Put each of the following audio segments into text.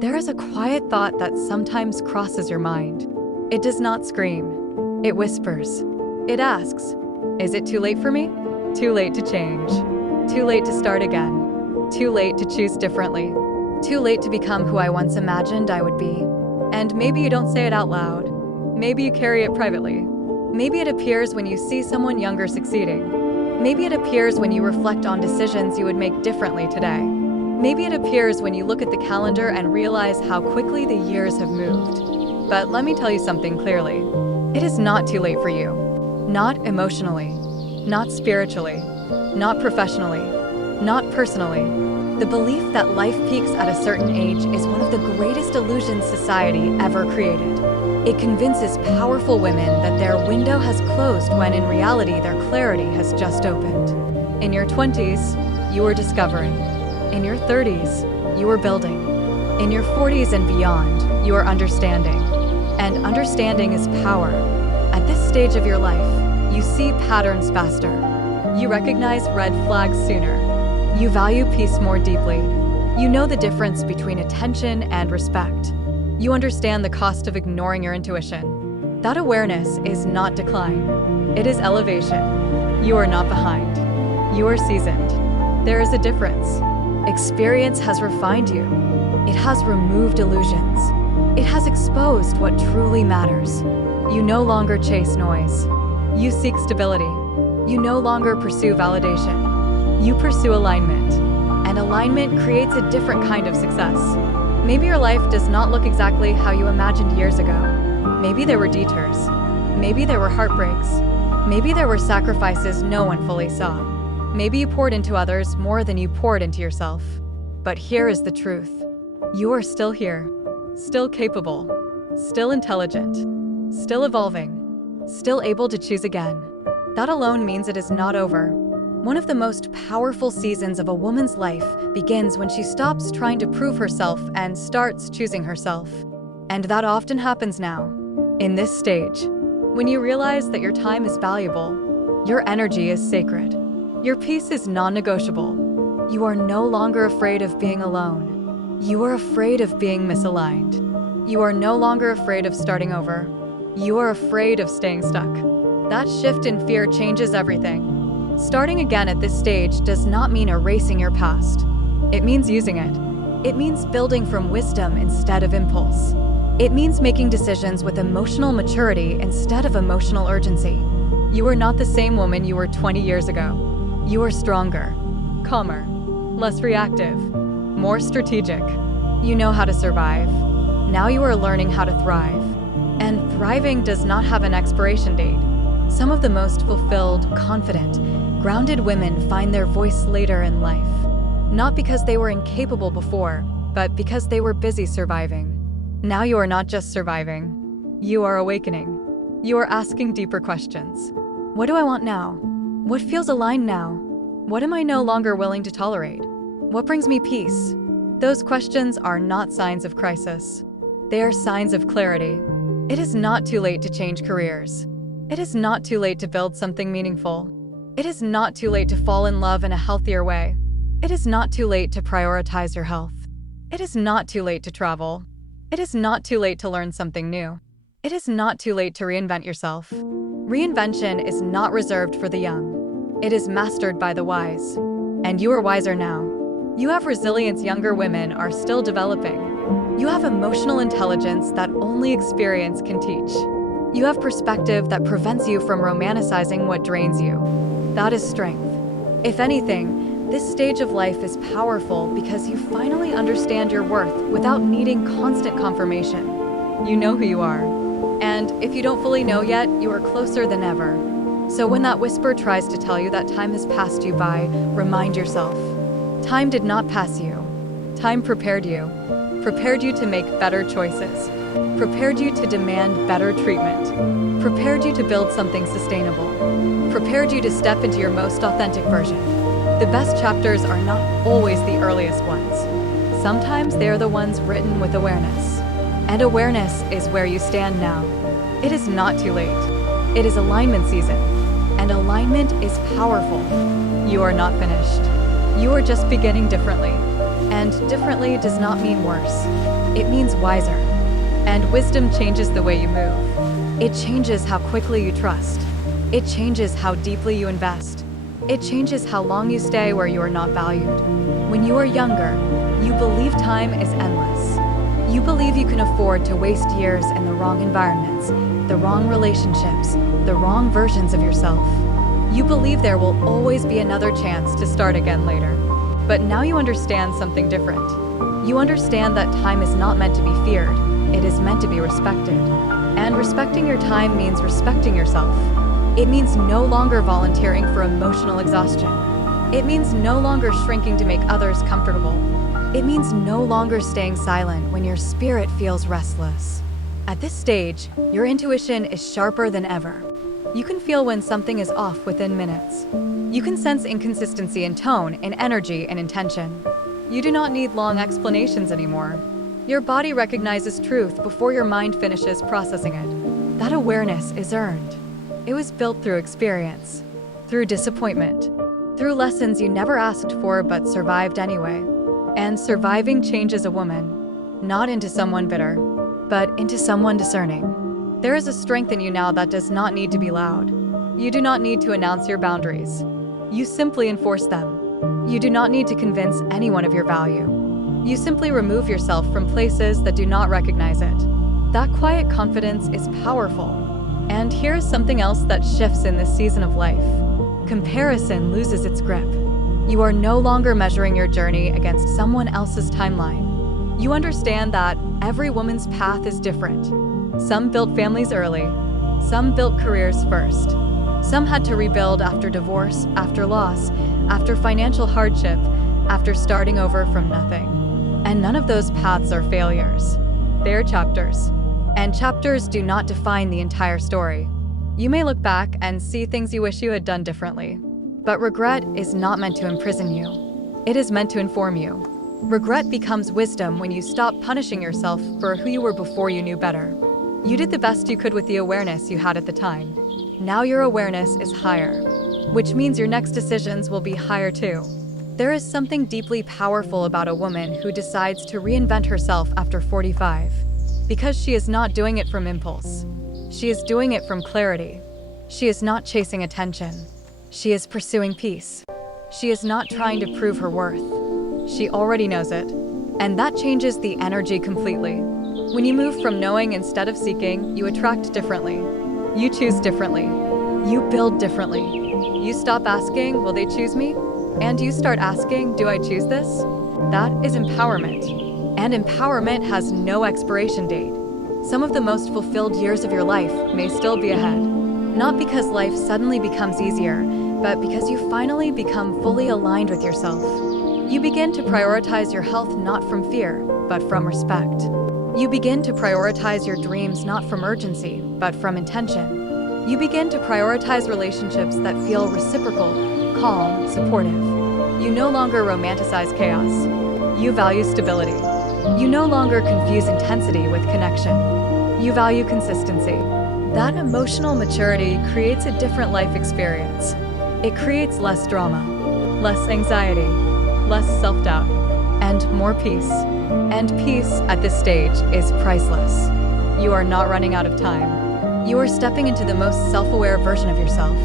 There is a quiet thought that sometimes crosses your mind. It does not scream. It whispers. It asks, is it too late for me? Too late to change. Too late to start again. Too late to choose differently. Too late to become who I once imagined I would be. And maybe you don't say it out loud. Maybe you carry it privately. Maybe it appears when you see someone younger succeeding. Maybe it appears when you reflect on decisions you would make differently today. Maybe it appears when you look at the calendar and realize how quickly the years have moved. But let me tell you something clearly. It is not too late for you. Not emotionally, not spiritually, not professionally, not personally. The belief that life peaks at a certain age is one of the greatest illusions society ever created. It convinces powerful women that their window has closed when in reality their clarity has just opened. In your 20s, you are discovering. In your 30s, you are building. In your 40s and beyond, you are understanding. And understanding is power. At this stage of your life, you see patterns faster. You recognize red flags sooner. You value peace more deeply. You know the difference between attention and respect. You understand the cost of ignoring your intuition. That awareness is not decline. It is elevation. You are not behind. You are seasoned. There is a difference. Experience has refined you. It has removed illusions. It has exposed what truly matters. You no longer chase noise. You seek stability. You no longer pursue validation. You pursue alignment. And alignment creates a different kind of success. Maybe your life does not look exactly how you imagined years ago. Maybe there were detours. Maybe there were heartbreaks. Maybe there were sacrifices no one fully saw. Maybe you poured into others more than you poured into yourself. But here is the truth. You are still here, still capable, still intelligent, still evolving, still able to choose again. That alone means it is not over. One of the most powerful seasons of a woman's life begins when she stops trying to prove herself and starts choosing herself. And that often happens now, in this stage, when you realize that your time is valuable, your energy is sacred, your peace is non-negotiable. You are no longer afraid of being alone. You are afraid of being misaligned. You are no longer afraid of starting over. You are afraid of staying stuck. That shift in fear changes everything. Starting again at this stage does not mean erasing your past. It means using it. It means building from wisdom instead of impulse. It means making decisions with emotional maturity instead of emotional urgency. You are not the same woman you were 20 years ago. You are stronger, calmer, less reactive, more strategic. You know how to survive. Now you are learning how to thrive. And thriving does not have an expiration date. Some of the most fulfilled, confident, grounded women find their voice later in life. Not because they were incapable before, but because they were busy surviving. Now you are not just surviving. You are awakening. You are asking deeper questions. What do I want now? What feels aligned now? What am I no longer willing to tolerate? What brings me peace? Those questions are not signs of crisis. They are signs of clarity. It is not too late to change careers. It is not too late to build something meaningful. It is not too late to fall in love in a healthier way. It is not too late to prioritize your health. It is not too late to travel. It is not too late to learn something new. It is not too late to reinvent yourself. Reinvention is not reserved for the young. It is mastered by the wise. And you are wiser now. You have resilience younger women are still developing. You have emotional intelligence that only experience can teach. You have perspective that prevents you from romanticizing what drains you. That is strength. If anything, this stage of life is powerful because you finally understand your worth without needing constant confirmation. You know who you are. And if you don't fully know yet, you are closer than ever. So when that whisper tries to tell you that time has passed you by, remind yourself. Time did not pass you. Time prepared you. Prepared you to make better choices. Prepared you to demand better treatment. Prepared you to build something sustainable. Prepared you to step into your most authentic version. The best chapters are not always the earliest ones. Sometimes they are the ones written with awareness. And awareness is where you stand now. It is not too late. It is alignment season. And alignment is powerful. You are not finished. You are just beginning differently. And differently does not mean worse. It means wiser. And wisdom changes the way you move. It changes how quickly you trust. It changes how deeply you invest. It changes how long you stay where you are not valued. When you are younger, you believe time is endless. You believe you can afford to waste years in the wrong environments, the wrong relationships, the wrong versions of yourself. You believe there will always be another chance to start again later. But now you understand something different. You understand that time is not meant to be feared, it is meant to be respected. And respecting your time means respecting yourself. It means no longer volunteering for emotional exhaustion. It means no longer shrinking to make others comfortable. It means no longer staying silent when your spirit feels restless. At this stage, your intuition is sharper than ever. You can feel when something is off within minutes. You can sense inconsistency in tone, in energy, and intention. You do not need long explanations anymore. Your body recognizes truth before your mind finishes processing it. That awareness is earned. It was built through experience, through disappointment, through lessons you never asked for but survived anyway. And surviving changes a woman, not into someone bitter, but into someone discerning. There is a strength in you now that does not need to be loud. You do not need to announce your boundaries. You simply enforce them. You do not need to convince anyone of your value. You simply remove yourself from places that do not recognize it. That quiet confidence is powerful. And here is something else that shifts in this season of life. Comparison loses its grip. You are no longer measuring your journey against someone else's timeline. You understand that every woman's path is different. Some built families early. Some built careers first. Some had to rebuild after divorce, after loss, after financial hardship, after starting over from nothing. And none of those paths are failures. They are chapters. And chapters do not define the entire story. You may look back and see things you wish you had done differently. But regret is not meant to imprison you. It is meant to inform you. Regret becomes wisdom when you stop punishing yourself for who you were before you knew better. You did the best you could with the awareness you had at the time. Now your awareness is higher, which means your next decisions will be higher too. There is something deeply powerful about a woman who decides to reinvent herself after 45. Because she is not doing it from impulse. She is doing it from clarity. She is not chasing attention. She is pursuing peace. She is not trying to prove her worth. She already knows it. And that changes the energy completely. When you move from knowing instead of seeking, you attract differently. You choose differently. You build differently. You stop asking, will they choose me? And you start asking, do I choose this? That is empowerment. And empowerment has no expiration date. Some of the most fulfilled years of your life may still be ahead. Not because life suddenly becomes easier, but because you finally become fully aligned with yourself. You begin to prioritize your health not from fear, but from respect. You begin to prioritize your dreams not from urgency, but from intention. You begin to prioritize relationships that feel reciprocal, calm, supportive. You no longer romanticize chaos. You value stability. You no longer confuse intensity with connection. You value consistency. That emotional maturity creates a different life experience. It creates less drama, less anxiety, less self-doubt, and more peace. And peace at this stage is priceless. You are not running out of time. You are stepping into the most self-aware version of yourself.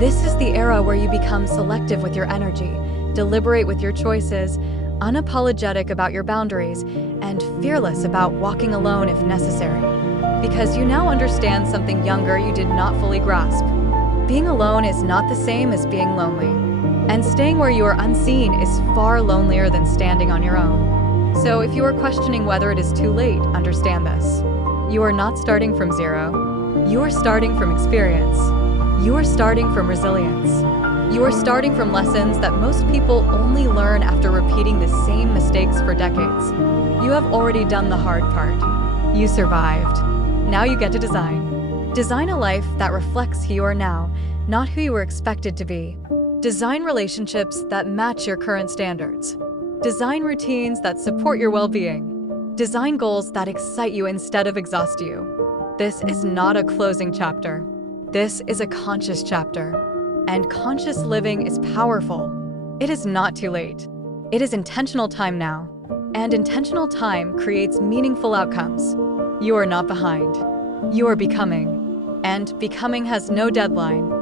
This is the era where you become selective with your energy, deliberate with your choices, unapologetic about your boundaries, and fearless about walking alone if necessary. Because you now understand something younger you did not fully grasp. Being alone is not the same as being lonely. And staying where you are unseen is far lonelier than standing on your own. So if you are questioning whether it is too late, understand this. You are not starting from zero. You are starting from experience. You are starting from resilience. You are starting from lessons that most people only learn after repeating the same mistakes for decades. You have already done the hard part. You survived. Now you get to design. Design a life that reflects who you are now, not who you were expected to be. Design relationships that match your current standards. Design routines that support your well-being. Design goals that excite you instead of exhaust you. This is not a closing chapter. This is a conscious chapter. And conscious living is powerful. It is not too late. It is intentional time now. And intentional time creates meaningful outcomes. You are not behind. You are becoming. And becoming has no deadline.